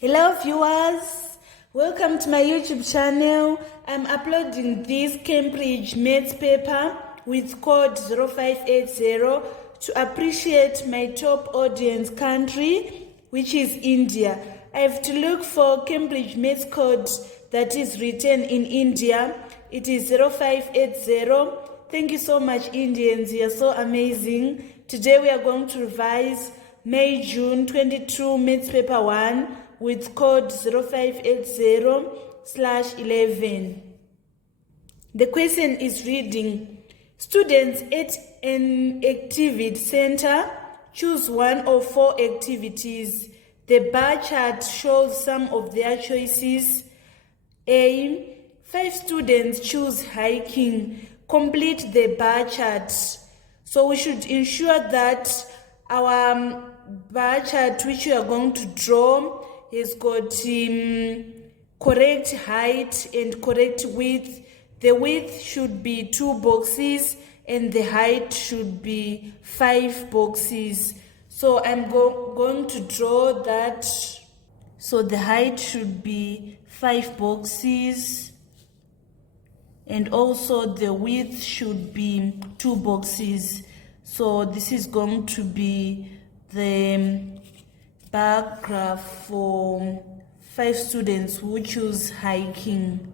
Hello viewers, welcome to my YouTube channel. I'm uploading this Cambridge Maths paper with code 0580 to appreciate my top audience country, which is India. I have to look for Cambridge Maths code that is written in India. It is 0580. Thank you so much, Indians. You are so amazing. Today we are going to revise May-June 22 Maths paper 1 with code 0580/11. The question is reading, students at an activity center choose one of 4 activities. The bar chart shows some of their choices. A. 5 students choose hiking. Complete the bar chart. So we should ensure that our bar chart which we are going to draw has got correct height and correct width. The width should be 2 boxes and the height should be 5 boxes. So I'm going to draw that. So the height should be 5 boxes and also the width should be 2 boxes. So this is going to be the bar graph for 5 students who choose hiking.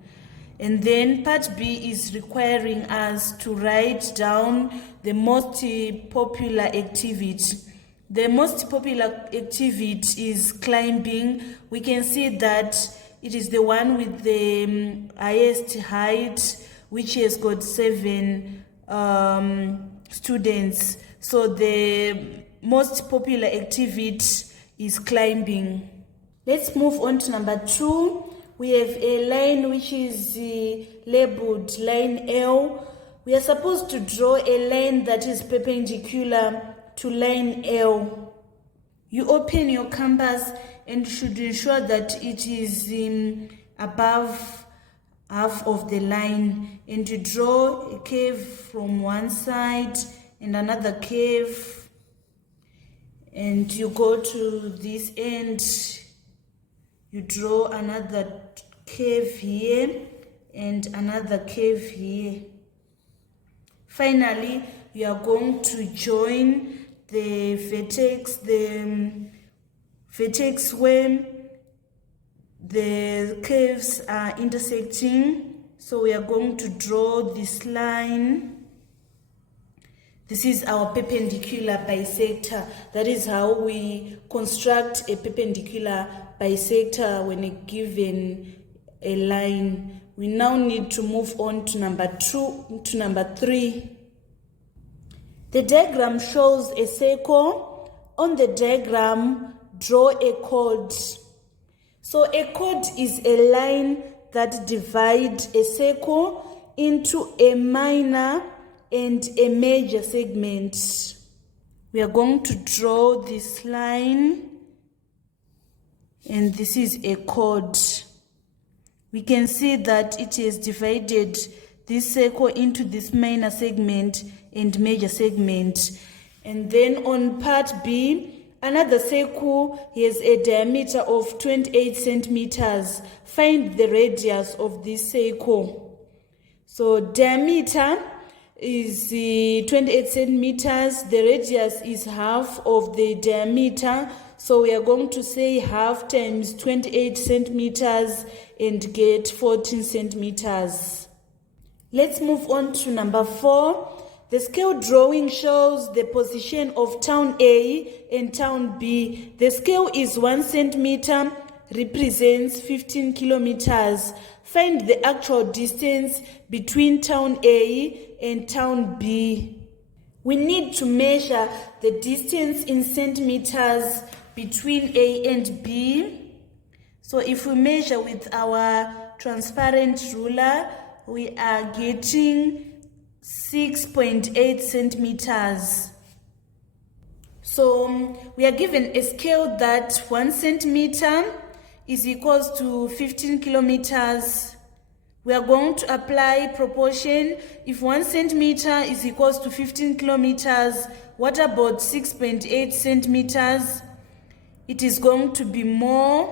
And then part B is requiring us to write down the most popular activity. The most popular activity is climbing. We can see that it is the one with the highest height, which has got 7 students. So the most popular activity is climbing. Let's move on to number 2. We have a line which is labeled line L. We are supposed to draw a line that is perpendicular to line L. You open your compass and should ensure that it is above half of the line, and you draw a curve from one side and another curve, and you go to this end, you draw another curve here and another curve here. Finally, we are going to join the vertex where the curves are intersecting. So we are going to draw this line. This is our perpendicular bisector. That is how we construct a perpendicular bisector when given a line. We now need to move on to number 3. The diagram shows a circle. On the diagram, draw a chord. So a chord is a line that divides a circle into a minor and a major segment. We are going to draw this line, and this is a chord. We can see that it has divided this circle into this minor segment and major segment. And then on part B, another circle has a diameter of 28 centimeters. Find the radius of this circle. So diameter is 28 centimeters. The radius is half of the diameter. So we are going to say half times 28 centimeters and get 14 centimeters. Let's move on to number 4. The scale drawing shows the position of town A and town B. The scale is 1 centimeter, represents 15 kilometers. Find the actual distance between town A and town B. We need to measure the distance in centimeters between A and B. So if we measure with our transparent ruler, we are getting 6.8 centimeters. So we are given a scale that 1 centimeter is equals to 15 kilometers. We are going to apply proportion. If 1 centimeter is equals to 15 kilometers, what about 6.8 centimeters? It is going to be more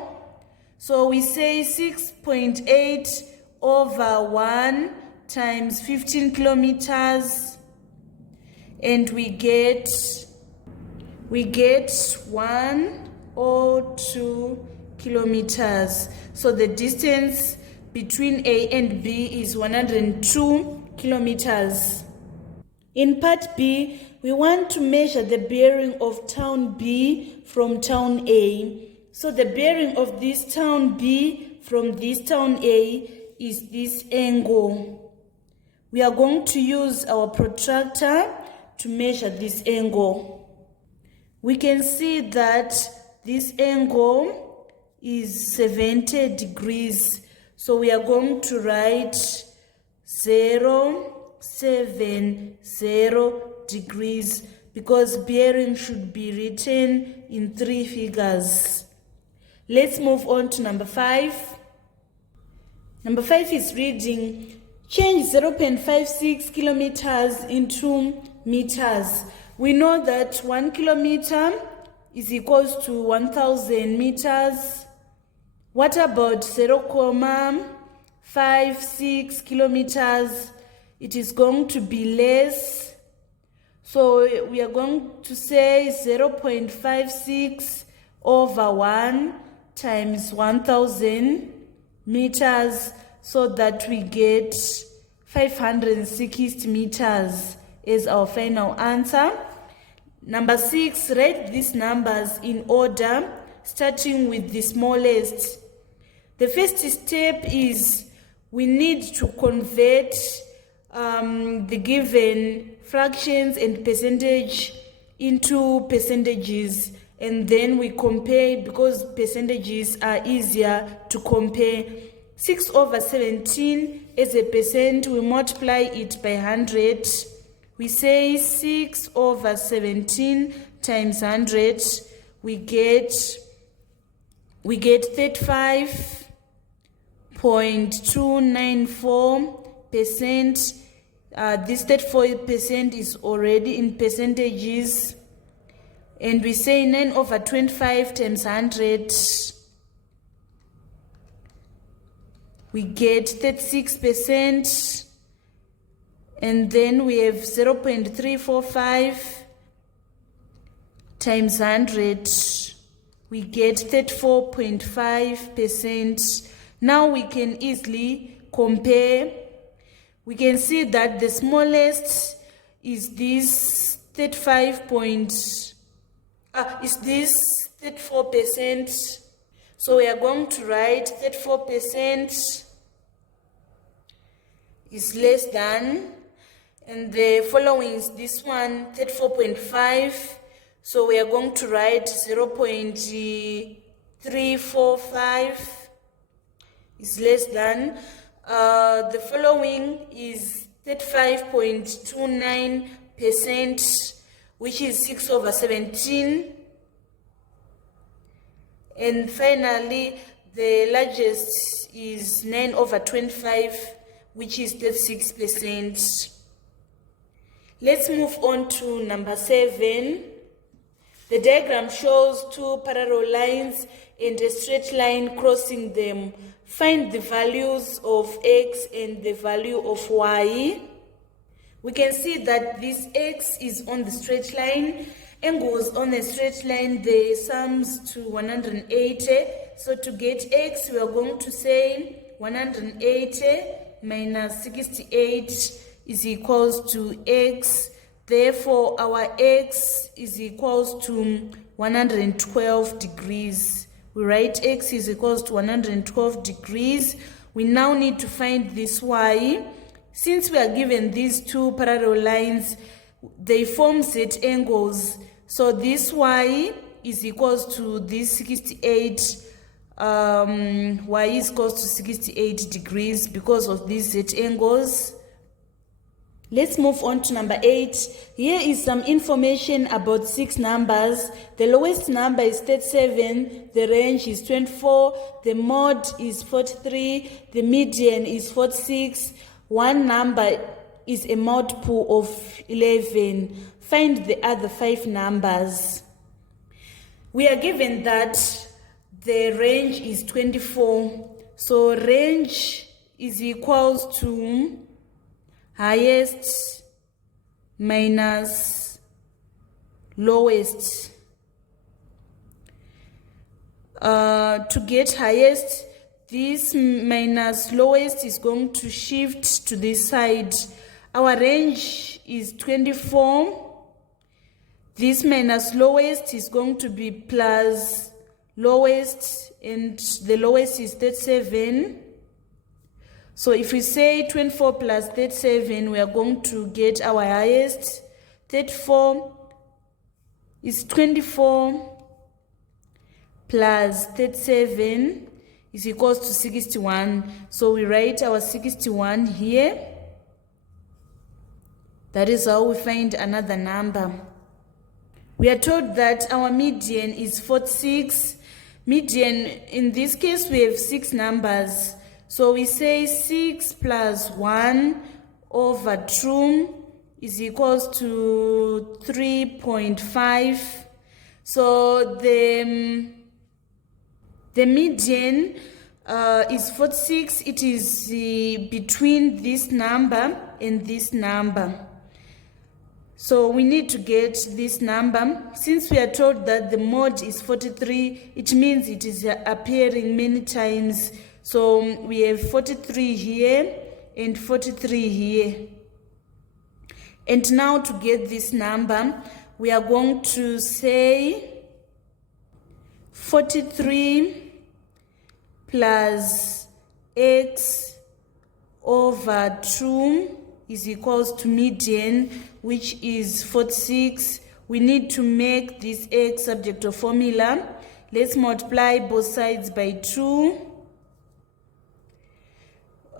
So we say 6.8 over 1 times 15 kilometers, and we get 102 kilometers. So the distance between A and B is 102 kilometers. In part B, we want to measure the bearing of town B from town A. So the bearing of this town B from this town A is this angle. We are going to use our protractor to measure this angle. We can see that this angle is 70 degrees. So we are going to write 070 degrees because bearing should be written in 3 figures. Let's move on to number 5. Number 5 is reading. Change 0.56 kilometers into meters. We know that 1 kilometer is equals to 1,000 meters. What about 0.56 kilometers? It is going to be less. So we are going to say 0.56 over 1 times 1,000 meters, so that we get 560 meters as our final answer. Number 6, write these numbers in order, starting with the smallest. The first step is we need to convert the given fractions and percentage into percentages, and then we compare because percentages are easier to compare. 6 over 17 as a percent, we multiply it by 100. We say 6 over 17 times 100, we get 35.294%. This 34% is already in percentages. And we say 9 over 25 times 100. We get 36%. And then we have 0.345 times 100. We get 34.5%. Now we can easily compare. We can see that the smallest is this 34%. So we are going to write 34% is less than, and the following is this one, 34.5. So we are going to write 0.345 is less than. The following is 35.29%, which is 6 over 17. And finally, the largest is 9 over 25, which is 36%. Let's move on to number 7. The diagram shows 2 parallel lines and a straight line crossing them. Find the values of x and the value of y. We can see that this x is on the straight line. Angles on a straight line, they sums to 180. So to get x, we are going to say 180 minus 68 is equals to x. Therefore, our x is equals to 112 degrees. We write x is equals to 112 degrees. We now need to find this y. Since we are given these 2 parallel lines, they form set angles. So this y is equals to this 68. Y is equals to 68 degrees because of these set angles. Let's move on to number 8. Here is some information about 6 numbers. The lowest number is 37, the range is 24, the mode is 43, the median is 46. One number is a multiple of 11. Find the other 5 numbers. We are given that the range is 24. So range is equals to highest minus lowest. To get highest, this minus lowest is going to shift to this side. Our range is 24. This minus lowest is going to be plus lowest, and the lowest is 37. So if we say 24 plus 37, we are going to get our highest. 34 is 24 plus 37 is equals to 61. So we write our 61 here. That is how we find another number. We are told that our median is 46. Median, in this case, we have 6 numbers. So we say 6 plus 1 over 2 is equals to 3.5. So the median is 46. It is between this number and this number. So we need to get this number. Since we are told that the mode is 43, it means it is appearing many times. So we have 43 here and 43 here. And now to get this number, we are going to say 43 plus x over 2 is equals to median, which is 46. We need to make this x subject to formula. Let's multiply both sides by 2.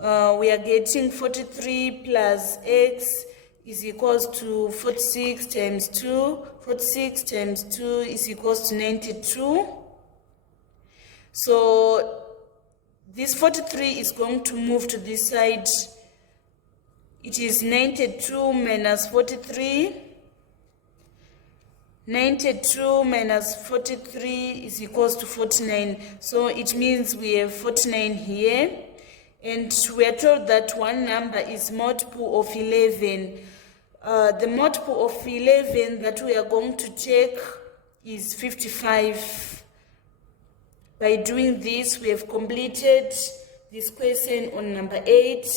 We are getting 43 plus x is equals to 46 times 2. 46 times 2 is equals to 92. So this 43 is going to move to this side. It is 92 minus 43. 92 minus 43 is equals to 49. So it means we have 49 here. And we are told that one number is multiple of 11. The multiple of 11 that we are going to take is 55. By doing this, we have completed this question on number 8.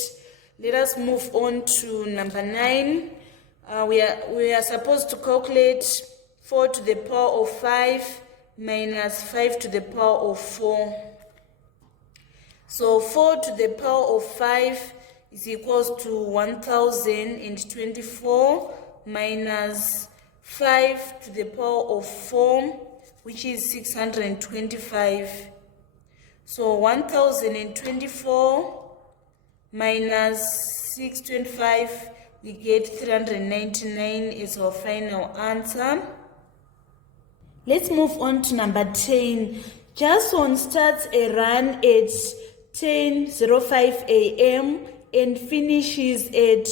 Let us move on to number 9. We are supposed to calculate 4 to the power of 5 minus 5 to the power of 4. So 4 to the power of 5 is equals to 1024 minus 5 to the power of 4, which is 625. So 1024 minus 625, we get 399 is our final answer. Let's move on to number 10. Jason starts a run at 10:05 a.m. and finishes at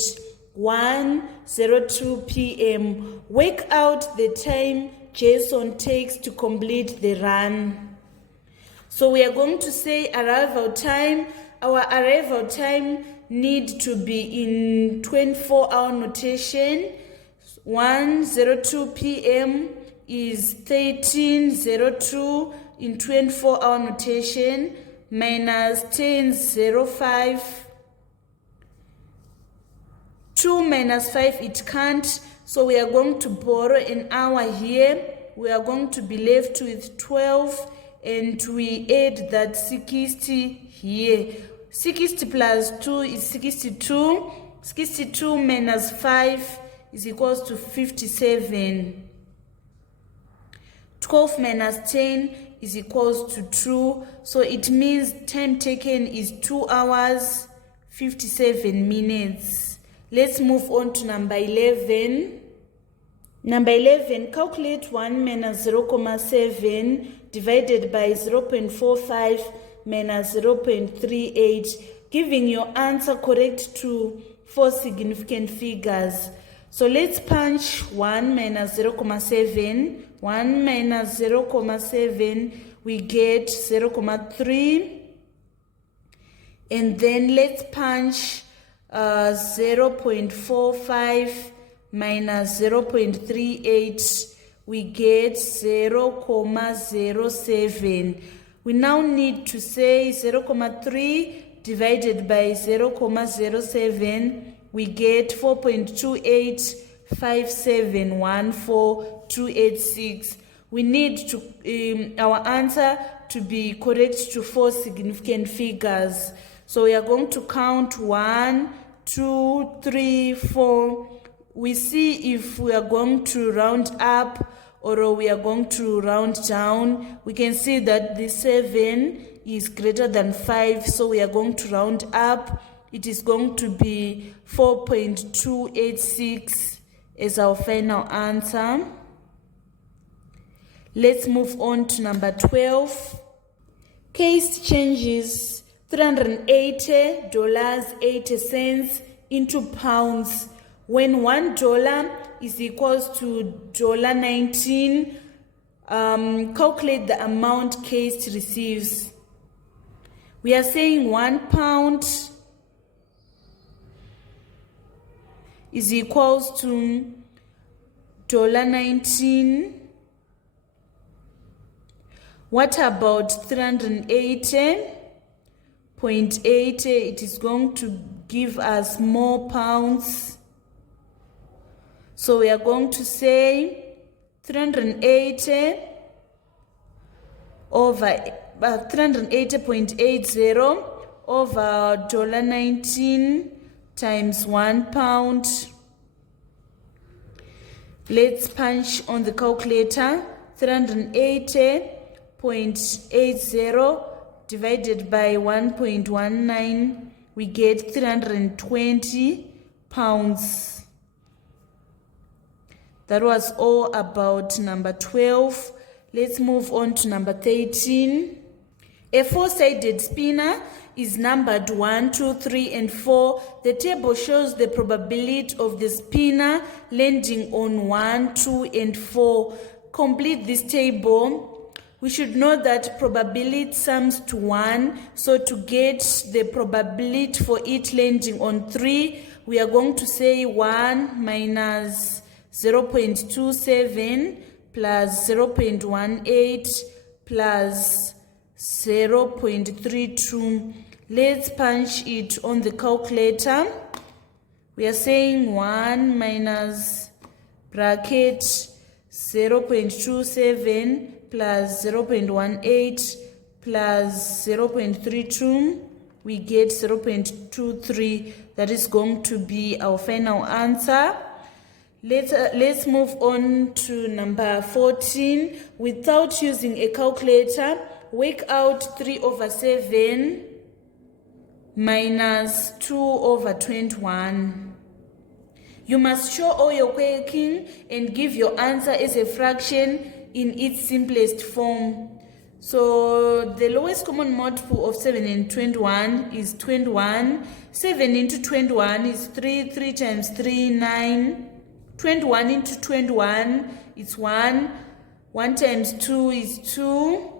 1:02 p.m. Work out the time Jason takes to complete the run. So we are going to say arrival time. Our arrival time need to be in 24-hour notation. 1:02 p.m. is 13:02 in 24-hour notation minus 10:05. 2 minus 5, it can't. So we are going to borrow an hour here. We are going to be left with 12, and we add that 60 here. 60 plus 2 is 62. 62 minus 5 is equals to 57. 12 minus 10 is equals to 2. So it means time taken is 2 hours, 57 minutes. Let's move on to number 11. Number 11, calculate 1 minus 0.7 divided by 0.45 minus 0.38, giving your answer correct to 4 significant figures. So let's punch 1 minus 0.7. 1 minus 0.7, we get 0.3. And then let's punch 0.45 minus 0.38. We get 0.07. We now need to say 0.3 divided by 0.07. We get 4.285714,286. We need to our answer to be correct to 4 significant figures. So we are going to count 1, 2, 3, 4. We see if we are going to round up or we are going to round down. We can see that the 7 is greater than 5, so we are going to round up. It is going to be 4.286 as our final answer. Let's move on to number 12. Case changes $380.80 into pounds when $1 is equals to $19. Calculate the amount Case receives. We are saying £1 is equals to $19. What about 380.80? It is going to give us more pounds. So we are going to say 380 over 380.80 over $19 times £1. Let's punch on the calculator. 380.80 divided by 1.19, we get 320 pounds. That was all about number 12. Let's move on to number 13. A four-sided spinner is numbered 1, 2, 3, and 4. The table shows the probability of the spinner landing on 1, 2, and 4. Complete this table. We should know that probability sums to 1. So to get the probability for it landing on 3, we are going to say 1 minus 0.27 plus 0.18 plus 0.32. Let's punch it on the calculator. We are saying 1 minus bracket 0.27 plus 0.18 plus 0.32. We get 0.23. That is going to be our final answer. Let's move on to number 14. Without using a calculator, work out 3 over 7 minus 2 over 21. You must show all your working and give your answer as a fraction in its simplest form. So the lowest common multiple of 7 and 21 is 21. 7 into 21 is 3. 3 times 3, 9. 21 into 21 is 1. 1 times 2 is 2.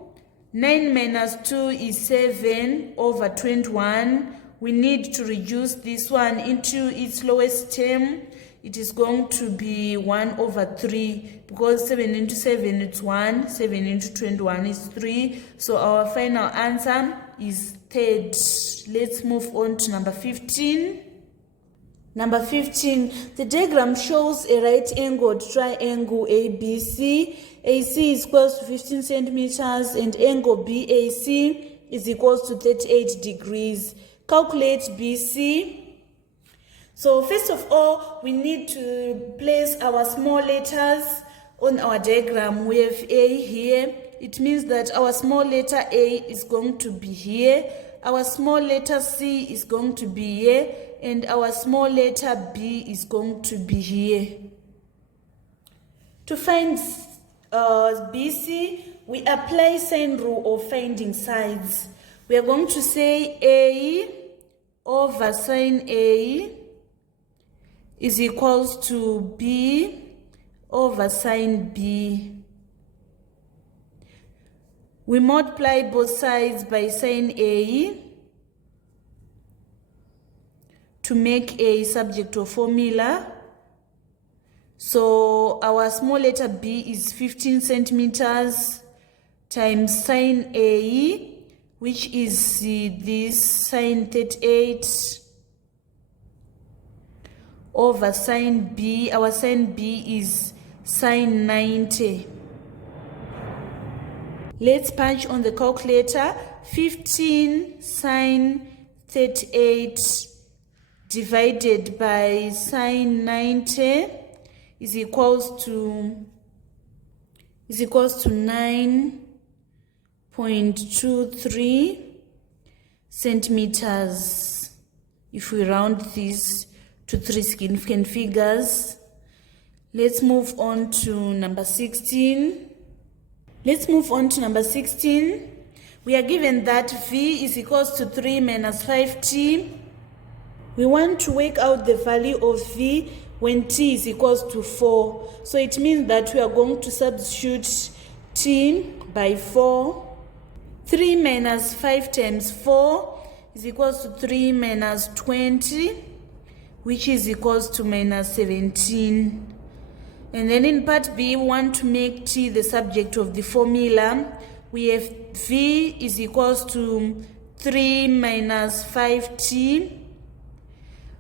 9 minus 2 is 7 over 21. We need to reduce this one into its lowest term. It is going to be 1 over 3 because 7 into 7 is 1. 7 into 21 is 3. So our final answer is 3rd. Let's move on to number 15. Number 15, the diagram shows a right-angled triangle ABC. AC is equals to 15 centimeters and angle BAC is equals to 38 degrees. Calculate BC. So first of all, we need to place our small letters on our diagram. We have A here. It means that our small letter A is going to be here. Our small letter C is going to be here. And our small letter B is going to be here. To find BC, we apply sine rule of finding sides. We are going to say A over sine A is equals to B over sine B. We multiply both sides by sign A to make A subject of formula. So our small letter b is 15 centimeters times sine A, which is this sine 38, over sine B. Our sine B is sine 90. Let's punch on the calculator. 15 sine 38 divided by sine 90 is equals to 9.23 centimeters. If we round this to 3 significant figures, let's move on to number 16. We are given that V is equals to 3 minus 5t. We want to work out the value of V when t is equals to 4. So it means that we are going to substitute t by 4. 3 minus 5 times 4 is equals to 3 minus 20, which is equals to minus 17. And then in part B, we want to make t the subject of the formula. We have V is equals to 3 minus 5t.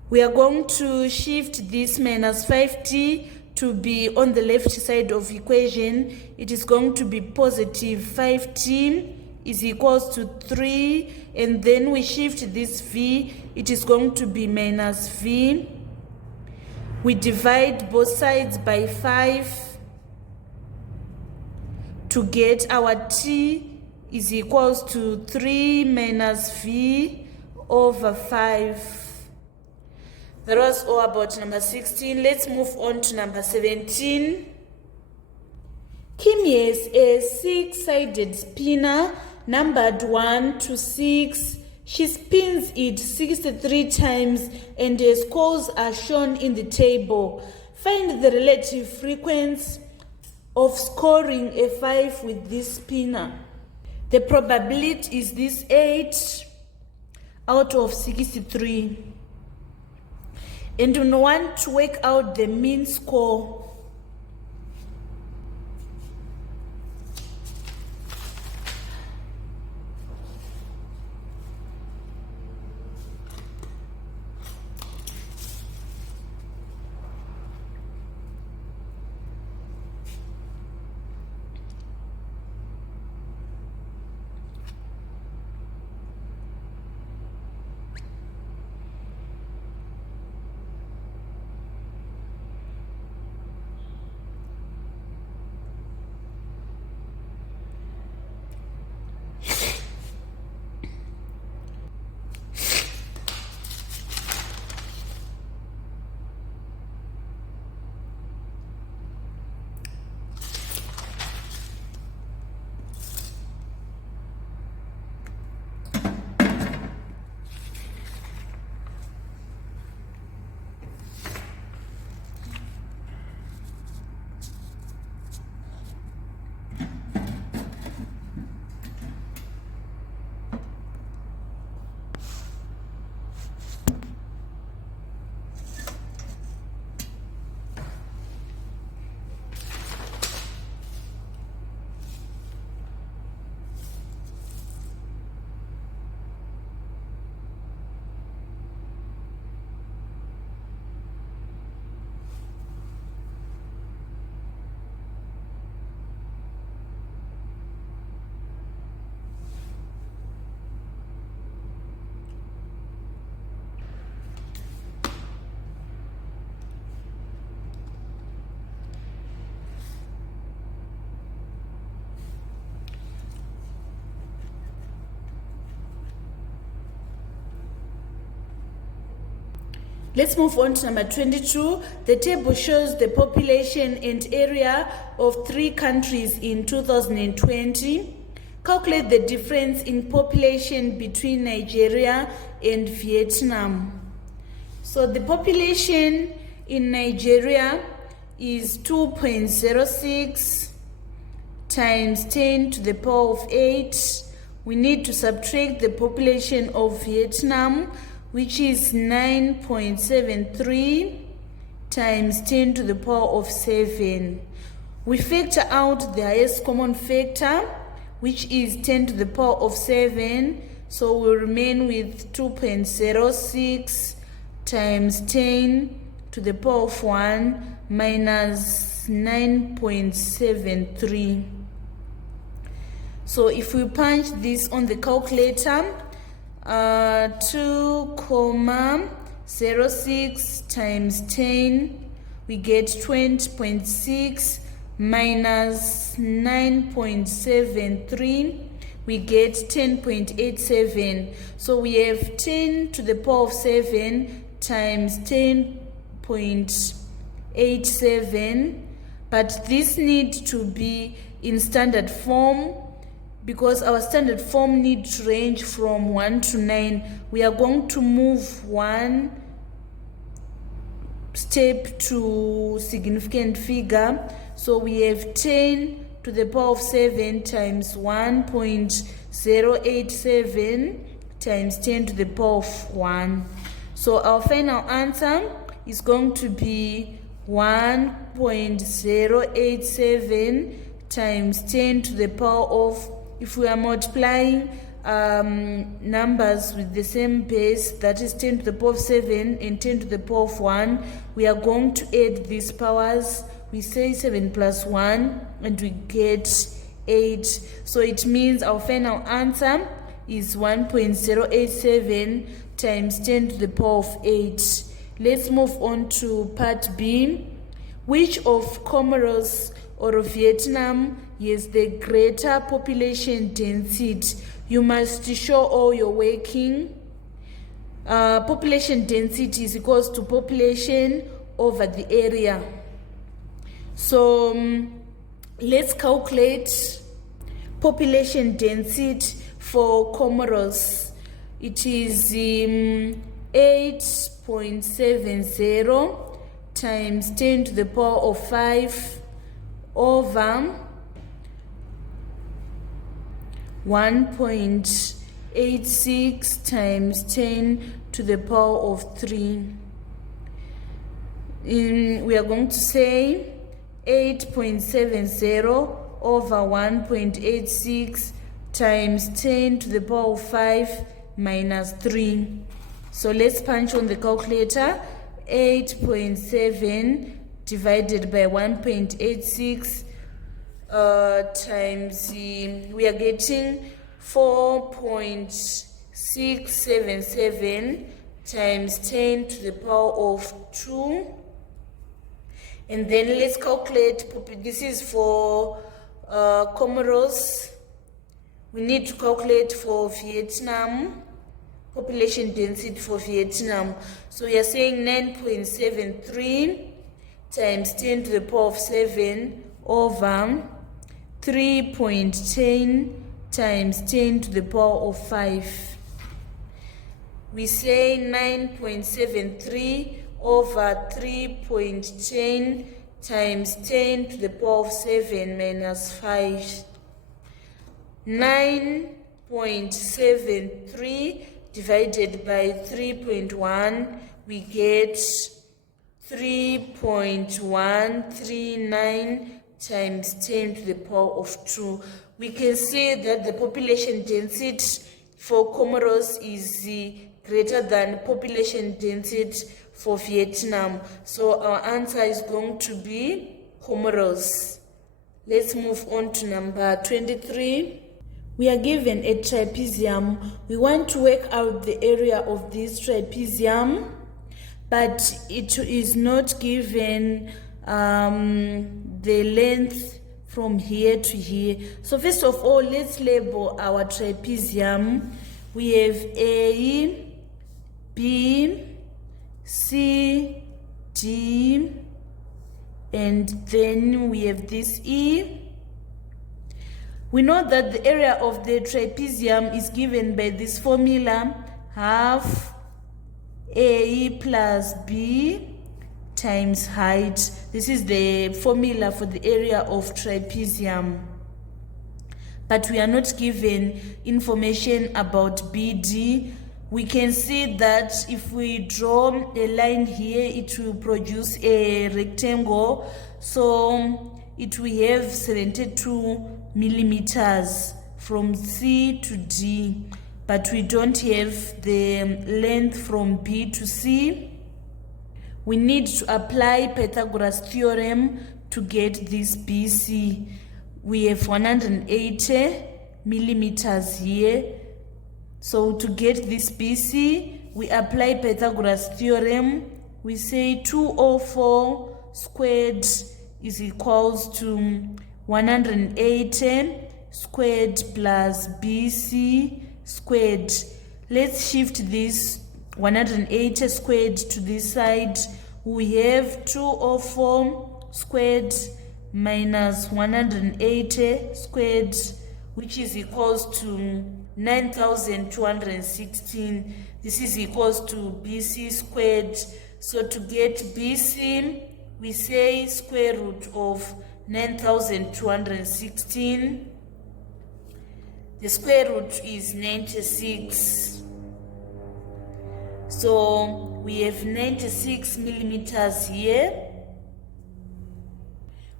We are going to shift this minus 5t to be on the left side of equation. It is going to be positive 5t is equals to 3. And then we shift this V. It is going to be minus V. We divide both sides by 5 to get our t is equals to 3 minus V over 5. That was all about number 16. Let's move on to number 17. Kim has a 6-sided spinner numbered 1 to 6. She spins it 63 times and her scores are shown in the table. Find the relative frequency of scoring a 5 with this spinner. The probability is this 8 out of 63. And we want to work out the mean score. Let's move on to number 22. The table shows the population and area of 3 countries in 2020. Calculate the difference in population between Nigeria and Vietnam. So the population in Nigeria is 2.06 times 10 to the power of 8. We need to subtract the population of Vietnam, which is 9.73 times 10 to the power of 7. We factor out the highest common factor, which is 10 to the power of 7. So we'll remain with 2.06 times 10 to the power of 1 minus 9.73. So if we punch this on the calculator, 2.06 times 10, we get 20.6 minus 9.73, we get 10.87. So we have 10 to the power of 7 times 10.87, but this needs to be in standard form, because our standard form needs to range from 1 to 9. We are going to move one step to significant figure. So we have 10 to the power of 7 times 1.087 times 10 to the power of 1. So our final answer is going to be 1.087 times 10 to the power of, if we are multiplying numbers with the same base, that is 10 to the power of 7 and 10 to the power of 1, we are going to add these powers. We say 7 plus 1 and we get 8. So it means our final answer is 1.087 times 10 to the power of 8. Let's move on to part B. Which of Comoros or of Vietnam has the greater population density? You must show all your working. Population density is equals to population over the area. So let's calculate population density for Comoros. It is 8.70 times 10 to the power of 5 over 1.86 times 10 to the power of 3. We are going to say 8.70 over 1.86 times 10 to the power of 5 minus 3. So let's punch on the calculator. 8.7 divided by 1.86 times, we are getting 4.677 times 10 to the power of 2. And then let's calculate, this is for Comoros. We need to calculate for Vietnam, population density for Vietnam. So we are saying 9.73 times 10 to the power of 7 over 3.10 times 10 to the power of 5. We say 9.73 over 3.10 times 10 to the power of 7 minus 5. 9.73 divided by 3.1, we get 3.139 times 10 to the power of 2. We can say that the population density for Comoros is greater than population density for Vietnam. So our answer is going to be Comoros. Let's move on to number 23. We are given a trapezium. We want to work out the area of this trapezium, but it is not given the length from here to here. So first of all, let's label our trapezium. We have A, B, C, D, and then we have this E. We know that the area of the trapezium is given by this formula, half A plus B times height. This is the formula for the area of trapezium. but we are not given information about BD. We can see that if we draw a line here, it will produce a rectangle. So it will have 72 millimeters from C to D, but we don't have the length from B to C. We need to apply Pythagoras theorem to get this BC. We have 180 millimeters here. So to get this BC, we apply Pythagoras theorem. We say 204 squared is equals to 180 squared plus BC squared. Let's shift this 180 squared to this side. We have 204 squared minus 180 squared, which is equals to 9,216. This is equals to BC squared. So to get BC, we say square root of 9,216. The square root is 96. So we have 96 millimeters here.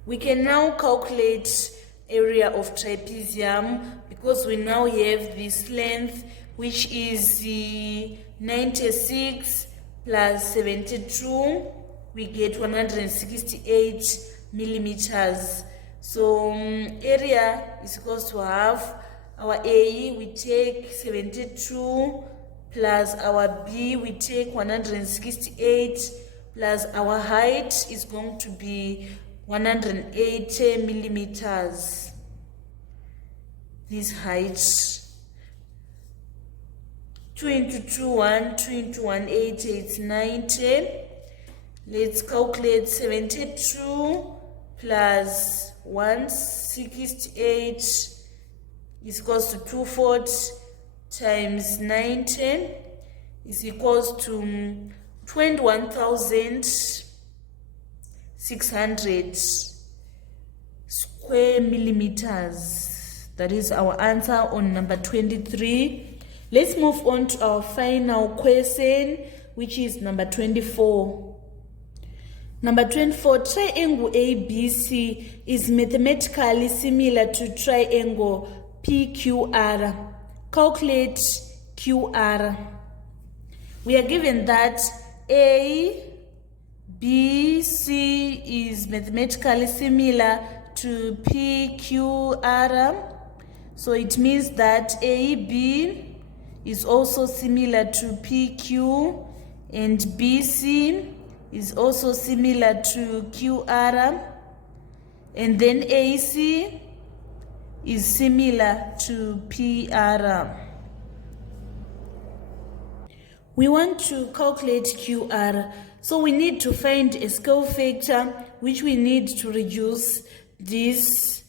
We can now calculate area of trapezium because we now have this length, which is 96 plus 72. We get 168 millimeters. So area is equals to half. Our A, we take 72 plus our B, we take 168 plus our height is going to be 180 millimeters. This height. 2 into 2, 1, 2 into 180, it's 90. Let's calculate 72 plus 168 is equals to 240 times 90 is equals to 21,600 square millimeters. That is our answer on number 23. Let's move on to our final question, which is number 24. Number 24, triangle ABC is mathematically similar to triangle PQR. Calculate QR. We are given that ABC is mathematically similar to PQR. So it means that AB is also similar to PQ, and BC is also similar to QR, and then AC is similar to PR. We want to calculate QR, so we need to find a scale factor which we need to reduce this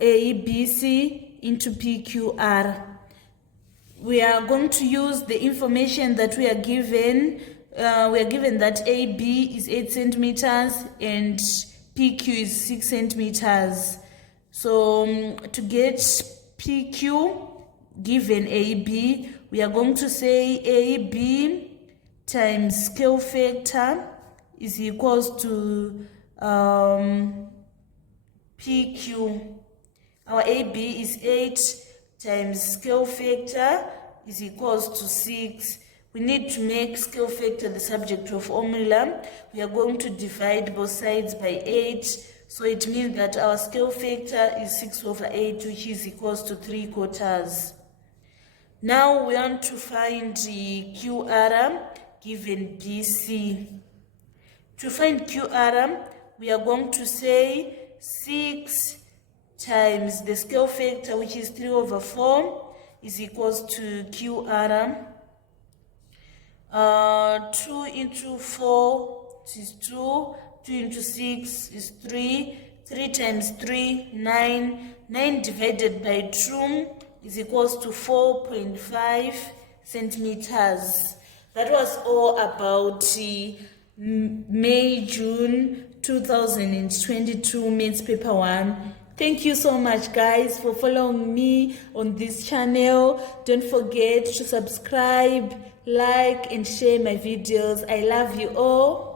ABC into PQR. We are going to use the information that we are given. We are given that AB is 8 centimeters and PQ is 6 centimeters. So to get PQ given AB, we are going to say AB times scale factor is equals to PQ. Our AB is 8 times scale factor is equals to 6. We need to make scale factor the subject of formula. We are going to divide both sides by 8. So it means that our scale factor is 6 over 8, which is equals to 3/4. Now we want to find the QR given BC. To find QR, we are going to say 6 times the scale factor, which is 3/4, is equals to QR. 2 into 4 is 2. 2 into 6 is 3. 3 times 3, 9. 9 divided by 2 is equals to 4.5 centimeters. That was all about May, June 2022 Maths Paper 1. Thank you so much, guys, for following me on this channel. Don't forget to subscribe, like, and share my videos. I love you all.